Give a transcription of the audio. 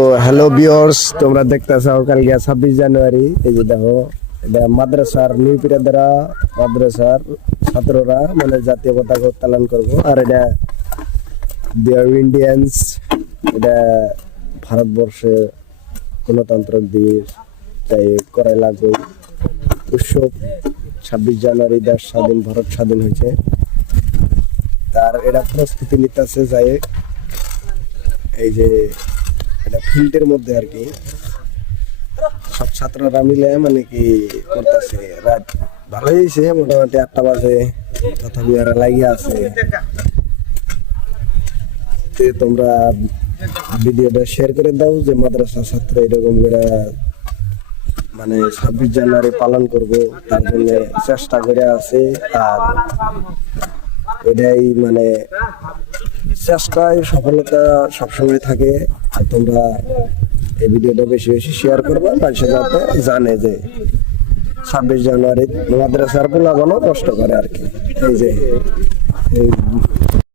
তো hello viewers, তোমরা দেখতেছো কালকে 26 জানুয়ারি। এই যে দেখো, এটা মাদ্রাসার নিউ পিরাদারা মাদ্রাসার ছাত্ররা মানে জাতীয় পতাকা উত্তোলন করবো। আর এটা ডিয়ার ইন্ডিয়ানস, এটা ভারতবর্ষে গণতন্ত্র দিবস তাই করাই লাগবে উৎসব। 26 জানুয়ারি দেশ স্বাধীন, ভারত স্বাধীন হয়েছে। তার এটা প্রস্তুতি নিতেছে যাই এই যে এটা ফিল্ডের মধ্যে আর কি সব ছাত্ররা মিলে মানে কি করতেছে। রাত ভালো হয়েছে, মোটামুটি 8টা বাজে, তথাপি ওরা লাগিয়ে আছে। তোমরা ভিডিওটা শেয়ার করে দাও যে মাদ্রাসা ছাত্র এরকম করে মানে 26 জানুয়ারি পালন করব, তার জন্য চেষ্টা করে আছে। আর এটাই মানে চেষ্টায় সফলতা সবসময় থাকে। আর তোমরা এই ভিডিওটা বেশি বেশি শেয়ার করবে, মানুষের যাতে জানে যে 26 জানুয়ারি মাদ্রাসার পোলাপানও কষ্ট করে আর কি। এই যে